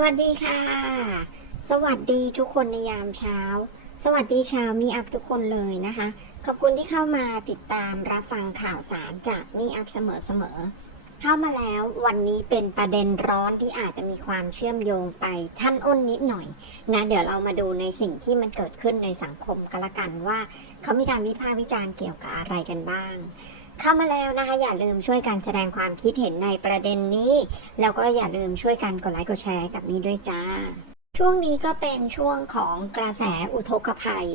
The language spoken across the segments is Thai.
สวัสดีค่ะ สวัสดีทุกคนในยามเช้า สวัสดีชาวมีอัพทุกคนเลยนะคะ ขอบคุณที่เข้ามาติดตามรับฟังข่าวสารจากมีอัพเสมอๆเข้ามาแล้ววันนี้เป็นประเด็นร้อนที่อาจจะมีความเชื่อมโยงไปท่านอ้นนิดหน่อยนะเดี๋ยวเรามาดูในสิ่งที่มันเกิดขึ้นในสังคมกันละกันว่า เขามีการวิพากษ์วิจารณ์เกี่ยวกับอะไรกันบ้าง เข้ามาแล้วนะคะ อย่าลืมช่วยกันแสดงความคิดเห็นในประเด็นนี้ แล้วก็อย่าลืมช่วยกันกดไลค์กดแชร์กับนี้ด้วยจ้า ช่วงนี้ก็เป็นช่วงของกระแสอุทกภัย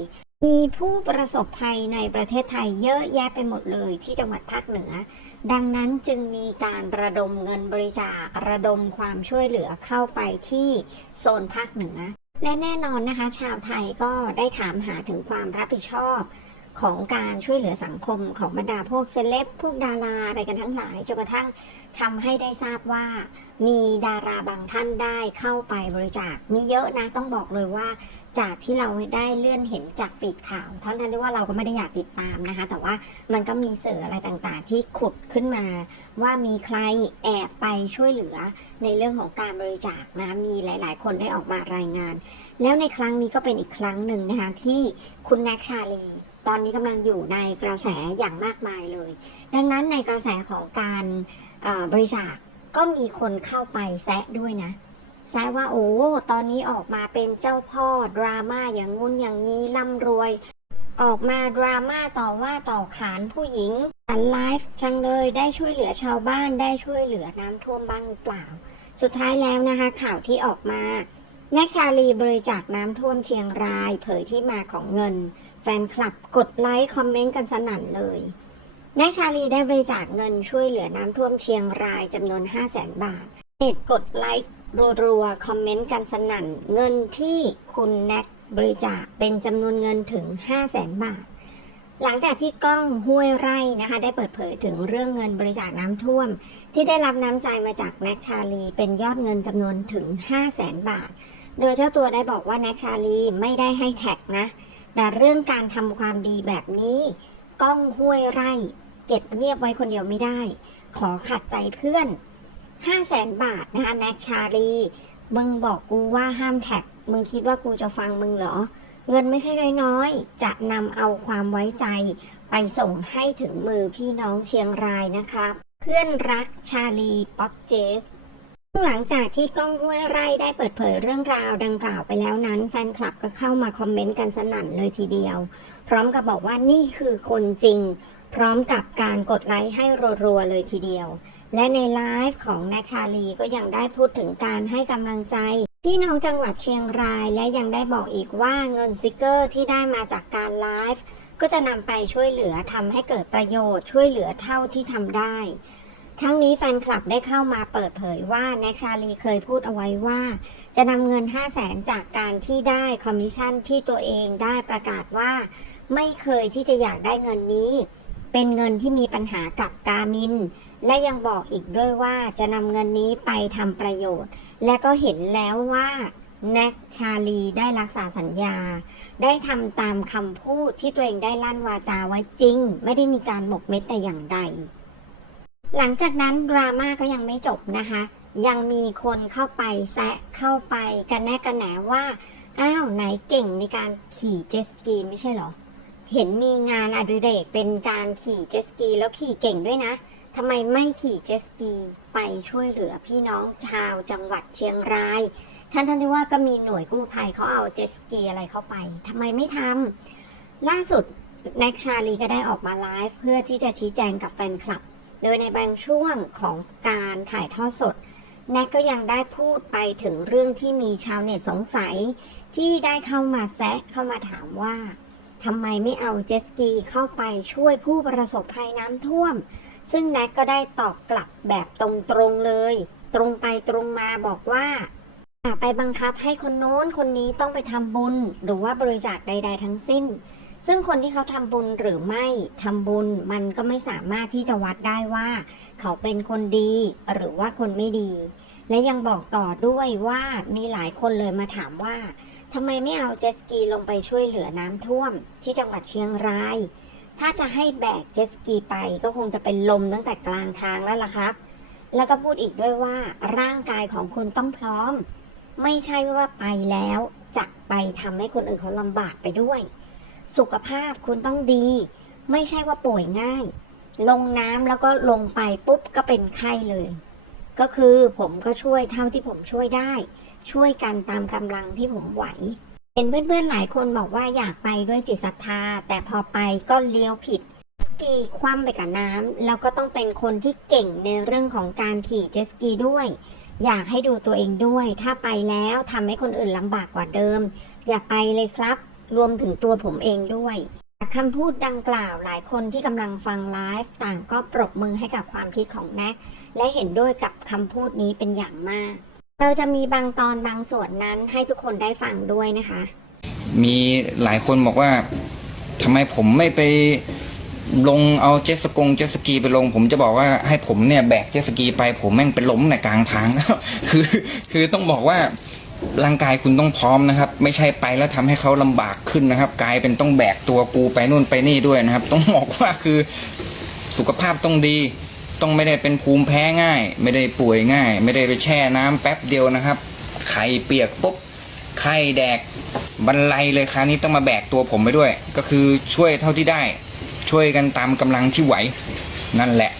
มีผู้ประสบภัยในประเทศไทยเยอะแยะไปหมดเลยที่จังหวัดภาคเหนือ ดังนั้นจึงมีการระดมเงินบริจาคระดมความช่วยเหลือเข้าไปที่โซนภาคเหนือ และแน่นอนนะคะ ชาวไทยก็ได้ถามหาถึงความรับผิดชอบ ของการช่วยเหลือสังคมของบรรดาพวกเซเลบพวกดาราอะไรกันทั้งหลายจนกระทั่งทำให้ได้ทราบว่า มีดาราบางท่านได้เข้าไปบริจาค มีเยอะนะต้องบอกเลยว่า จากที่เราได้เลื่อนเห็นจากฟีดข่าวทั้งทันที่ว่าเราก็ไม่ได้อยากติดตามนะคะ แต่ว่ามันก็มีสื่ออะไรต่างๆ ที่ขุดขึ้นมา ว่ามีใครแอบไปช่วยเหลือในเรื่องของการบริจาคนะมีหลาย ๆ คนได้ออกมารายงาน แล้วในครั้งนี้ก็เป็นอีกครั้งหนึ่งนะคะที่คุณแน็กชาลี ตอนนี้กำลังอยู่ในกระแสอย่างมากมายเลย ดังนั้นในกระแสของการบริจาคก็มีคนเข้าไปแซะด้วยนะ แซะว่าโอ้ตอนนี้ออกมาเป็นเจ้าพ่อดราม่าอย่างงุ้นอย่างนี้ร่ำรวย ออกมาดราม่าต่อว่าต่อขานผู้หญิงอันไลฟ์ชังเลยได้ช่วยเหลือชาวบ้านได้ช่วยเหลือน้ำท่วมบ้างหรือเปล่า สุดท้ายแล้วนะคะข่าวที่ออกมา น็กชาลีบริจาคน้ำท่วมเชียงราย เผยที่มาของเงิน แฟนคลับกดไลค์คอมเมนต์กันสนั่นเลยแน็กชาลีได้บริจาคเงินช่วยเหลือน้ำท่วมเชียงรายจำนวน 5 0 0แสนบาทเหตุกดไลค์รัวๆ คอมเมนต์กันสนั่น เงินที่คุณแน็กบริจาคเป็นจำนวนเงินถึง 5 0 0แสนบาท หลังจากที่ก้องห้วยไร่นะคะ ได้เปิดเผยถึงเรื่องเงินบริจาคน้ำท่วม ที่ได้รับน้ำใจมาจากแน็กชาลี เป็นยอดเงินจำนวนถึง 5 0 0แสนบาท โดยเจ้าตัวได้บอกว่าแน็กชาลีไม่ได้ให้แท็กนะ แต่เรื่องการทำความดีแบบนี้ ก้องห้วยไร่ เก็บเงียบไว้คนเดียวไม่ได้ ขอขัดใจเพื่อน5 0 0แสนบาทนะคะแน็กชาลีมึงบอกกูว่าห้ามแท็ก มึงคิดว่ากูจะฟังมึงเหรอ เงินไม่ใช่น้อยๆ จะนำเอาความไว้ใจ ไปส่งให้ถึงมือพี่น้องเชียงรายนะครับ เพื่อนรักชาลีป๊อกเจส หลังจากที่ก้องห้วยไร่ได้เปิดเผยเรื่องราวดังกล่าวไปแล้วนั้น แฟนคลับก็เข้ามาคอมเมนต์กันสนั่นเลยทีเดียว พร้อมกับบอกว่านี่คือคนจริง พร้อมกับการกดไลค์ให้รัวๆเลยทีเดียว และในไลฟ์ของแนกชาลีก็ยังได้พูดถึงการให้กำลังใจพี่น้องจังหวัดเชียงรายและยังได้บอกอีกว่าเงินซิกเกอร์ที่ได้มาจากการไลฟ์ก็จะนำไปช่วยเหลือทำให้เกิดประโยชน์ช่วยเหลือเท่าที่ทำได้ ทั้งนี้แฟนคลับได้เข้ามาเปิดเผยว่าแน็กชาลีเคยพูดเอาไว้ว่า จะนำเงิน 5 0 0แสนจากการที่ได้คอมมิชชั่นที่ตัวเองได้ประกาศว่า ไม่เคยที่จะอยากได้เงินนี้ เป็นเงินที่มีปัญหากับกามิน และยังบอกอีกด้วยว่าจะนำเงินนี้ไปทำประโยชน์ และก็เห็นแล้วว่าแน็กชาลีได้รักษาสัญญา ได้ทำตามคำพูดที่ตัวเองได้ลั่นวาจาไว้จริง ไม่ได้มีการหมกเม็ดแต่อย่างใด หลังจากนั้นดราม่าก็ยังไม่จบนะคะ ยังมีคนเข้าไปแซะเข้าไปกันแน่กันแหนว่าอ้าวไหนเก่งในการขี่เจ็ตสกีไม่ใช่เหรอ เห็นมีงานอดิเรกเป็นการขี่เจ็ตสกีแล้วขี่เก่งด้วยนะทำไมไม่ขี่เจ็ตสกีไปช่วยเหลือพี่น้องชาวจังหวัดเชียงราย ท่านท่านที่ว่าก็มีหน่วยกู้ภัยเขาเอาเจ็ตสกีอะไรเข้าไปทำไมไม่ทำล่าสุดแน็กชาลีก็ได้ออกมาไลฟ์เพื่อที่จะชี้แจงกับแฟนคลับ โดยในบางช่วงของการถ่ายทอดสดแน็กก็ยังได้พูดไปถึงเรื่องที่มีชาวเน็ตสงสัย ที่ได้เข้ามาแซะเข้ามาถามว่าทำไมไม่เอาเจสกีเข้าไปช่วยผู้ประสบภัยน้ำท่วม ซึ่งแน็กก็ได้ตอบกลับแบบตรงๆเลย ตรงไปตรงมาบอกว่าอย่าไปบังคับให้คนโน้นคนนี้ต้องไปทำบุญ หรือว่าบริจาคใด ๆ ทั้งสิ้น ซึ่งคนที่เขาทำบุญหรือไม่ทำบุญมันก็ไม่สามารถที่จะวัดได้ว่า เขาเป็นคนดีหรือว่าคนไม่ดี และยังบอกต่อด้วยว่ามีหลายคนเลยมาถามว่าทำไมไม่เอาเจสกีลงไปช่วยเหลือน้ำท่วม ที่จังหวัดเชียงราย ถ้าจะให้แบกเจสกีไปก็คงจะเป็นลมตั้งแต่กลางทางแล้วล่ะครับ แล้วก็พูดอีกด้วยว่าร่างกายของคุณต้องพร้อม ไม่ใช่ว่าไปแล้วจะไปทำให้คนอื่นเขาลำบากไปด้วย สุขภาพคุณต้องดี ไม่ใช่ว่าป่วยง่าย ลงน้ำแล้วก็ลงไปปุ๊บก็เป็นไข้เลย ก็คือผมก็ช่วยเท่าที่ผมช่วยได้ ช่วยกันตามกำลังที่ผมไหวเห็นเพื่อนๆหลายคนบอกว่าอยากไปด้วยจิตศรัทธา แต่พอไปก็เลี้ยวผิด สกีคว่ำไปกับน้ำแล้วก็ต้องเป็นคนที่เก่งในเรื่องของการขี่เจ็ตสกีด้วย อยากให้ดูตัวเองด้วย ถ้าไปแล้วทำให้คนอื่นลำบากกว่าเดิม อย่าไปเลยครับ รวมถึงตัวผมเองด้วยคำพูดดังกล่าวหลายคนที่กำลังฟังไลฟ์ต่างก็ปรบมือให้กับความคิดของแน็กและเห็นด้วยกับคำพูดนี้เป็นอย่างมาก เราจะมีบางตอนบางส่วนนั้นให้ทุกคนได้ฟังด้วยนะคะ มีหลายคนบอกว่าทำไมผมไม่ไปลงเอาเจ็ตสกงเจ็ตสกีไปลง ผมจะบอกว่าให้ผมเนี่ยแบกเจ็ตสกีไปผมแม่งเป็นล้มในกลางทางแล้วคือ คือต้องบอกว่า ร่างกายคุณต้องพร้อมนะครับ ไม่ใช่ไปแล้วทำให้เขาลำบากขึ้นนะครับ กลายเป็นต้องแบกตัวกูไปนู่นไปนี่ด้วยนะครับ ต้องบอกว่าคือสุขภาพต้องดี ต้องไม่ได้เป็นภูมิแพ้ง่าย ไม่ได้ป่วยง่าย ไม่ได้ไปแช่น้ำแป๊บเดียวนะครับ ไข่เปียกปุ๊บไข้แดกบรรลัยเลยคราวนี้ต้องมาแบกตัวผมไปด้วย ก็คือช่วยเท่าที่ได้ ช่วยกันตามกำลังที่ไหว นั่นแหละ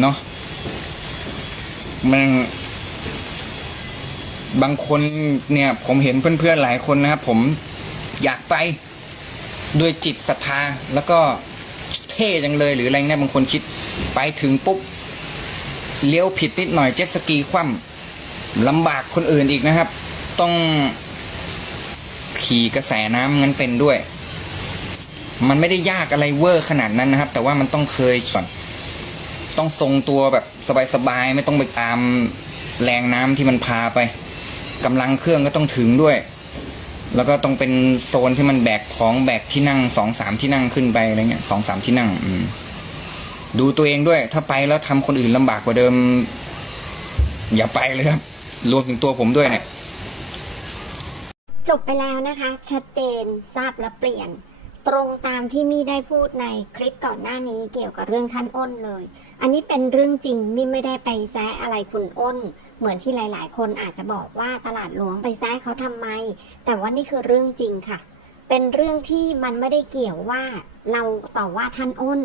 เนาะมัน บางคนเนี่ยผมเห็นเพื่อนๆหลายคนนะครับ ผมอยากไปด้วยจิตศรัทธาแล้วก็เท่จังเลยหรืออะไรเนี่ยบางคนคิดไปถึงปุ๊บเลี้ยวผิดนิดหน่อยเจ็ตสกีคว่ำลำบากคนอื่นอีกนะครับ ต้องขี่กระแสน้ำงั้นเป็นด้วย มันไม่ได้ยากอะไรเวอร์ขนาดนั้นนะครับ แต่ว่ามันต้องเคยก่อนต้องทรงตัวแบบสบายๆไม่ต้องไปตามแรงน้ำที่มันพาไป กำลังเครื่องก็ต้องถึงด้วย แล้วก็ต้องเป็นโซนที่มันแบกของแบกที่นั่งสองสามที่นั่งขึ้นไปอะไรเงี้ยสองสามที่นั่ง อืมดูตัวเองด้วย ถ้าไปแล้วทำคนอื่นลำบากกว่าเดิม อย่าไปเลยครับ รวมถึงตัวผมด้วยเนี่ย จบไปแล้วนะคะ ชัดเจนทราบและเปลี่ยน ตรงตามที่มี่ได้พูดในคลิปก่อนหน้านี้เกี่ยวกับเรื่องท่านอ้นเลย อันนี้เป็นเรื่องจริงมี่ไม่ได้ไปแซะอะไรคุณอ้น เหมือนที่หลาย ๆ คนอาจจะบอกว่าตลาดหลวงไปแซะเขาทำไม แต่ว่านี่คือเรื่องจริงค่ะ เป็นเรื่องที่มันไม่ได้เกี่ยวว่าเราต่อว่าท่านอ้น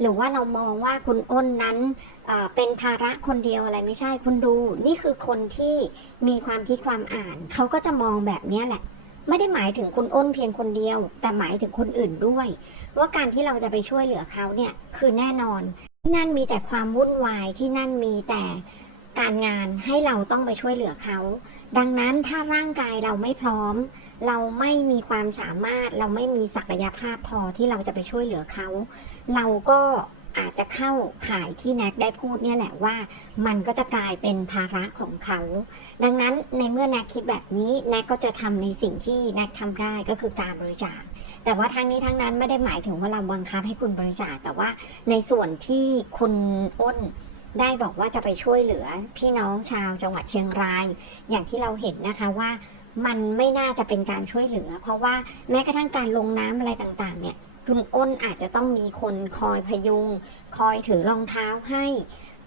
หรือว่าเรามองว่าคุณอ้นนั้นเเป็นภาระคนเดียวอะไรไม่ใช่คุณดู นี่คือคนที่มีความคิดความอ่านเขาก็จะมองแบบนี้แหละ ไม่ได้หมายถึงคุณอ้นเพียงคนเดียว แต่หมายถึงคนอื่นด้วย ว่าการที่เราจะไปช่วยเหลือเขาเนี่ยคือแน่นอนที่นั่นมีแต่ความวุ่นวายที่นั่นมีแต่การงานให้เราต้องไปช่วยเหลือเขา ดังนั้นถ้าร่างกายเราไม่พร้อม เราไม่มีความสามารถเราไม่มีศักยภาพพอที่เราจะไปช่วยเหลือเขา เราก็ อาจจะเข้าข่ายที่แน็กได้พูดเนี่ยแหละว่า มันก็จะกลายเป็นภาระของเขา ดังนั้นในเมื่อแน็กคิดแบบนี้แน็กก็จะทำในสิ่งที่แน็กทำได้ก็คือการบริจาคแต่ว่าทั้งนี้ทั้งนั้นไม่ได้หมายถึงว่าเราบังคับให้คุณบริจาคแต่ว่าในส่วนที่คุณอ้นได้บอกว่าจะไปช่วยเหลือพี่น้องชาวจังหวัดเชียงราย อย่างที่เราเห็นนะคะว่ามันไม่น่าจะเป็นการช่วยเหลือ เพราะว่าแม้กระทั่งการลงน้ำอะไรต่างๆ เนี่ย คุณอ้นอาจจะต้องมีคนคอยพยุง คอยถือรองเท้าให้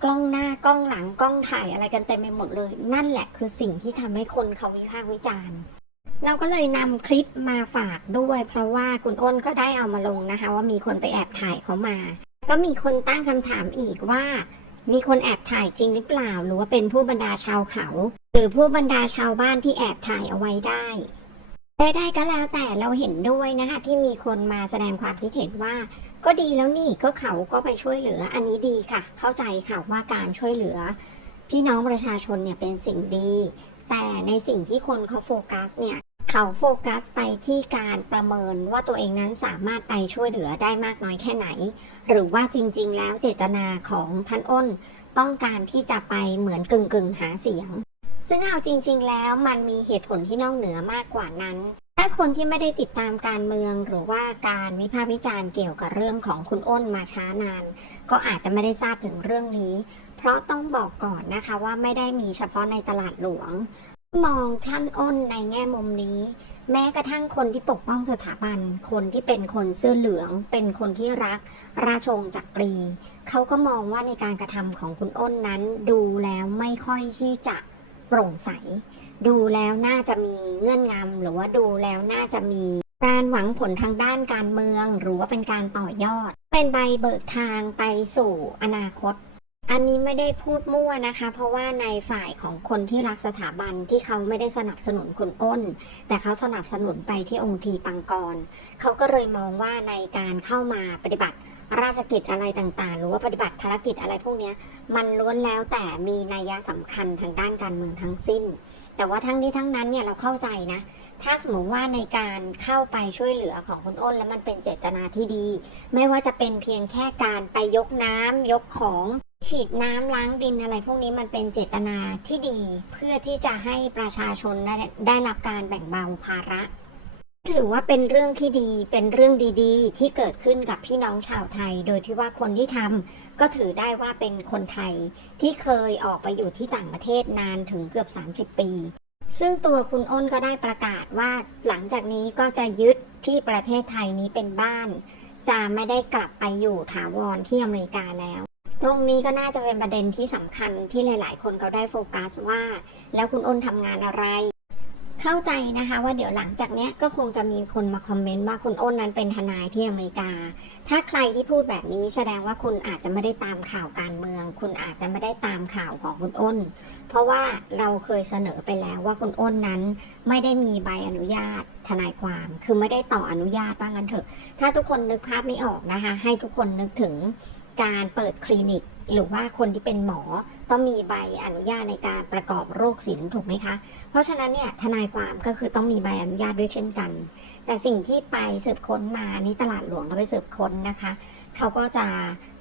กล้องหน้ากล้องหลังกล้องถ่ายอะไรกันเต็มไปหมดเลย นั่นแหละคือสิ่งที่ทำให้คนเขาวิพากษ์วิจารณ์เราก็เลยนำคลิปมาฝากด้วย เพราะว่าคุณอ้นก็ได้เอามาลงนะคะ ว่ามีคนไปแอบถ่ายเขามา ก็มีคนตั้งคำถามอีกว่า มีคนแอบถ่ายจริงหรือเปล่า หรือว่าเป็นผู้บรรดาชาวเขา หรือผู้บรรดาชาวบ้านที่แอบถ่ายเอาไว้ได้ ได้ได้ก็แล้วแต่เราเห็นด้วยนะคะที่มีคนมาแสดงความคิดเห็นว่า ก็ดีแล้วนี่ก็เขาก็ไปช่วยเหลืออันนี้ดีค่ะ เข้าใจค่ะว่าการช่วยเหลือ พี่น้องประชาชนเนี่ยเป็นสิ่งดี แต่ในสิ่งที่คนเขาโฟกัสเนี่ยเขาโฟกัสไปที่การประเมินว่าตัวเองนั้นสามารถไปช่วยเหลือได้มากน้อยแค่ไหน หรือว่าจริง ๆ แล้วเจตนาของท่านอ้น ต้องการที่จะไปเหมือนกึ่งกึ่งๆหาเสียง ซึ่งเอาจริง ๆ แล้วมันมีเหตุผลที่นอกเหนือมากกว่านั้น ถ้าคนที่ไม่ได้ติดตามการเมืองหรือว่าการวิพากษ์วิจารณ์เกี่ยวกับเรื่องของคุณอ้นมาช้านาน ก็อาจจะไม่ได้ทราบถึงเรื่องนี้ เพราะต้องบอกก่อนนะคะว่าไม่ได้มีเฉพาะในตลาดหลวง มองท่านอ้นในแง่มุมนี้ แม้กระทั่งคนที่ปกป้องสถาบัน คนที่เป็นคนเสื้อเหลือง เป็นคนที่รัก ราชวงศ์จักรี เขาก็มองว่าในการกระทำของคุณอ้นนั้น ดูแล้วไม่ค่อยที่จะ โปร่งใส ดูแล้วน่าจะมีเงื่อนงำหรือว่าดูแล้วน่าจะมีการหวังผลทางด้านการเมือง หรือว่าเป็นการต่อยอด เป็นใบเบิกทางไปสู่อนาคต อันนี้ไม่ได้พูดมั่วนะคะ เพราะว่าในฝ่ายของคนที่รักสถาบันที่เขาไม่ได้สนับสนุนคุณอ้น แต่เขาสนับสนุนไปที่องค์ทีปังกร เขาก็เลยมองว่าในการเข้ามาปฏิบัติ ราชกิจอะไรต่างๆ หรือว่าปฏิบัติภารกิจอะไรพวกนี้มันล้วนแล้วแต่มีนัยสำคัญทางด้านการเมืองทั้งสิ้น แต่ว่าทั้งนี้ทั้งนั้นเนี่ยเราเข้าใจนะ ถ้าสมมติว่าในการเข้าไปช่วยเหลือของคุณอ้น แล้วมันเป็นเจตนาที่ดี ไม่ว่าจะเป็นเพียงแค่การไปยกน้ำยกของฉีดน้ำล้างดินอะไรพวกนี้มันเป็นเจตนาที่ดี เพื่อที่จะให้ประชาชนได้ได้รับการแบ่งเบาภาระ ถือว่าเป็นเรื่องที่ดี เป็นเรื่องดีๆ ที่เกิดขึ้นกับพี่น้องชาวไทย โดยที่ว่าคนที่ทำก็ถือได้ว่าเป็นคนไทยที่เคยออกไปอยู่ที่ต่างประเทศนานถึงเกือบ 30 ปี ซึ่งตัวคุณอ้นก็ได้ประกาศว่าหลังจากนี้ก็จะยึดที่ประเทศไทยนี้เป็นบ้าน จะไม่ได้กลับไปอยู่ถาวรที่อเมริกาแล้ว ตรงนี้ก็น่าจะเป็นประเด็นที่สำคัญที่หลาย ๆ คนเขาได้โฟกัสว่า แล้วคุณอ้นทำงานอะไร เข้าใจนะคะว่าเดี๋ยวหลังจากเนี้ยก็คงจะมีคนมาคอมเมนต์ว่าคุณอ้นนั้นเป็นทนายที่อเมริกา ถ้าใครที่พูดแบบนี้แสดงว่าคุณอาจจะไม่ได้ตามข่าวการเมือง คุณอาจจะไม่ได้ตามข่าวของคุณอ้น เพราะว่าเราเคยเสนอไปแล้วว่าคุณอ้นนั้นไม่ได้มีใบอนุญาตทนายความ คือไม่ได้ต่ออนุญาตว่างั้นเถอะ ถ้าทุกคนนึกภาพไม่ออกนะคะ ให้ทุกคนนึกถึง การเปิดคลินิก หรือว่าคนที่เป็นหมอต้องมีใบอนุญาตในการประกอบโรคศิลป์ถูกไหมคะ เพราะฉะนั้นเนี่ยทนายความก็คือต้องมีใบอนุญาตด้วยเช่นกัน แต่สิ่งที่ไปสืบค้นมานี่ตลาดหลวงเขาไปสืบค้นนะคะ เขาก็จะ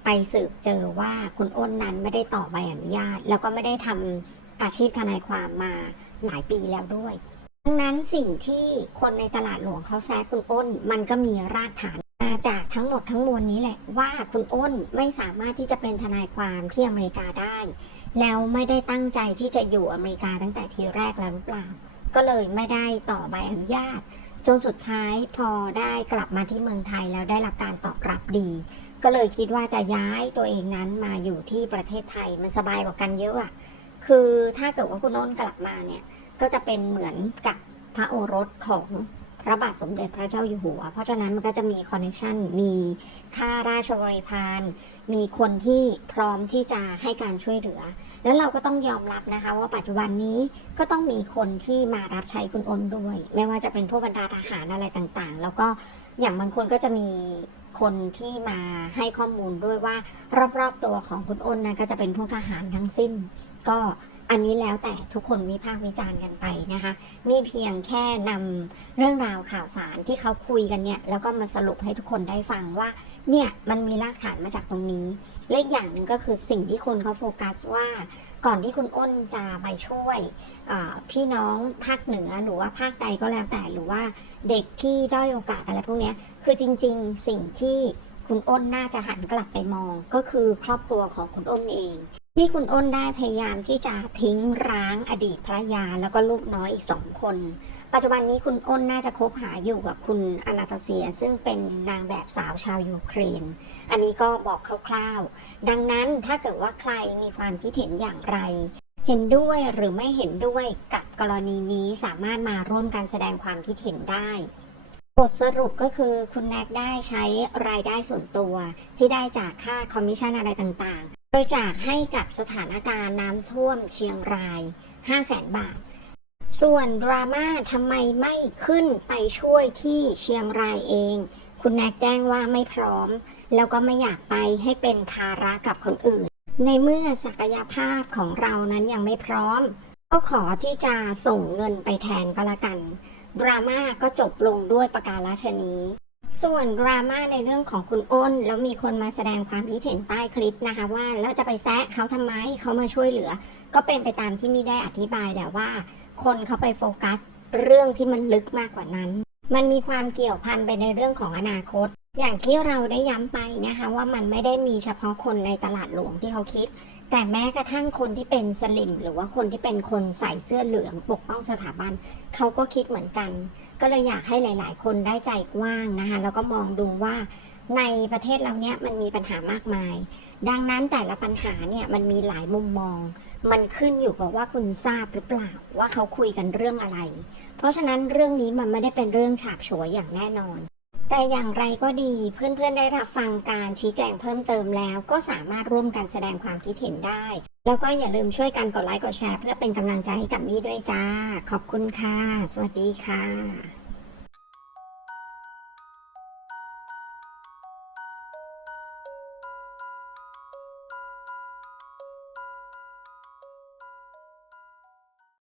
ไปสืบเจอว่าคุณอ้นนั้นไม่ได้ต่อใบอนุญาต แล้วก็ไม่ได้ทำอาชีพทนายความมาหลายปีแล้วด้วยดังนั้นสิ่งที่คนในตลาดหลวงเขาแซะคุณอ้น มันก็มีรากฐาน มาจากทั้งหมดทั้งมวลนี้แหละว่าคุณอ้นไม่สามารถที่จะเป็นทนายความที่อเมริกาได้ แล้วไม่ได้ตั้งใจที่จะอยู่อเมริกาตั้งแต่ทีแรกแล้วหรือเปล่า ก็เลยไม่ได้ต่อใบอนุญาต จนสุดท้ายพอได้กลับมาที่เมืองไทยแล้วได้รับการตอบรับดี ก็เลยคิดว่าจะย้ายตัวเองนั้นมาอยู่ที่ประเทศไทยมันสบายกว่ากันเยอะอะคือถ้าเกิดว่าคุณอ้นกลับมาเนี่ยก็จะเป็นเหมือนกับพระโอรสของ พระบาทสมเด็จพระเจ้าอยู่หัว เพราะฉะนั้นมันก็จะมีคอนเนคชันมีค่าราชบริพารมีคนที่พร้อมที่จะให้การช่วยเหลือ แล้วเราก็ต้องยอมรับนะคะ ว่าปัจจุบันนี้ก็ต้องมีคนที่มารับใช้คุณอ้นด้วย ไม่ว่าจะเป็นพวกบรรดาทหารอะไรต่างๆ แล้วก็อย่างบางคนก็จะมีคนที่มาให้ข้อมูลด้วยว่ารอบๆตัวของคุณอ้นนะก็จะเป็นพวกทหารทั้งสิ้น ก็ อันนี้แล้วแต่ทุกคนวิพากษ์วิจารณ์กันไปนะคะ มีเพียงแค่นำเรื่องราวข่าวสารที่เขาคุยกันเนี่ย แล้วก็มาสรุปให้ทุกคนได้ฟังว่า เนี่ยมันมีรากฐานมาจากตรงนี้และอย่างหนึ่งก็คือสิ่งที่คนเขาโฟกัสว่า ก่อนที่คุณอ้นจะไปช่วยพี่น้องภาคเหนือหรือว่าภาคใดก็แล้วแต่หรือว่าเด็กที่ด้อยโอกาสอะไรพวกนี้คือจริง ๆ สิ่งที่คุณอ้นน่าจะหันกลับไปมองก็คือครอบครัวของคุณอ้นเอง ที่คุณอ้นได้พยายามที่จะทิ้งร้างอดีตภรรยาแล้วก็ลูกน้อยอีกสองคน ปัจจุบันนี้คุณอ้นน่าจะคบหาอยู่กับคุณอนาตาเซีย ซึ่งเป็นนางแบบสาวชาวยูเครน อันนี้ก็บอกคร่าวๆ ดังนั้นถ้าเกิดว่าใครมีความคิดเห็นอย่างไร เห็นด้วยหรือไม่เห็นด้วยกับกรณีนี้สามารถมาร่วมกันแสดงความคิดเห็นได้บทสรุปก็คือคุณแน็กได้ใช้รายได้ส่วนตัวที่ได้จากค่าคอมมิชชั่นอะไรต่างๆ บริจาคให้กับสถานการณ์น้ำท่วมเชียงราย 5 0 0แสนบาท ส่วนดราม่าทำไมไม่ขึ้นไปช่วยที่เชียงรายเอง คุณแนกแจ้งว่าไม่พร้อม แล้วก็ไม่อยากไปให้เป็นภาระกับคนอื่น ในเมื่อศักยภาพของเรานั้นยังไม่พร้อม ก็ขอที่จะส่งเงินไปแทนก็แล้วกัน ดราม่าก็จบลงด้วยประการาชนี้ ส่วนดราม่าในเรื่องของคุณอ้น แล้วมีคนมาแสดงความคิดเห็นใต้คลิปนะคะว่าแล้วจะไปแซะเขาทำไมเขามาช่วยเหลือ ก็เป็นไปตามที่มีได้อธิบายแต่ว่า คนเขาไปโฟกัส เรื่องที่มันลึกมากกว่านั้น มันมีความเกี่ยวพันไปในเรื่องของอนาคต อย่างที่เราได้ย้ำไปนะคะ ว่ามันไม่ได้มีเฉพาะคนในตลาดหลวงที่เขาคิด แต่แม้กระทั่งคนที่เป็นสลิม หรือว่าคนที่เป็นคนใส่เสื้อเหลืองปกป้องสถาบันเขาก็คิดเหมือนกัน ก็เลยอยากให้หลาย ๆ คนได้ใจกว้างนะคะแล้วก็มองดูว่าในประเทศเราเนี่ยมันมีปัญหามากมาย ดังนั้นแต่ละปัญหาเนี่ยมันมีหลายมุมมอง มันขึ้นอยู่กับว่าคุณทราบหรือเปล่าว่าเขาคุยกันเรื่องอะไร เพราะฉะนั้นเรื่องนี้มันไม่ได้เป็นเรื่องฉาบฉวยอย่างแน่นอน แต่อย่างไรก็ดีเพื่อนๆได้รับฟังการชี้แจงเพิ่มเติมแล้ว ก็สามารถร่วมกันแสดงความคิดเห็นได้ แล้วก็อย่าลืมช่วยกันกดไลค์กดแชร์ เพื่อเป็นกำลังใจให้กับมี่ด้วยจ้า ขอบคุณค่ะ สวัสดีค่ะ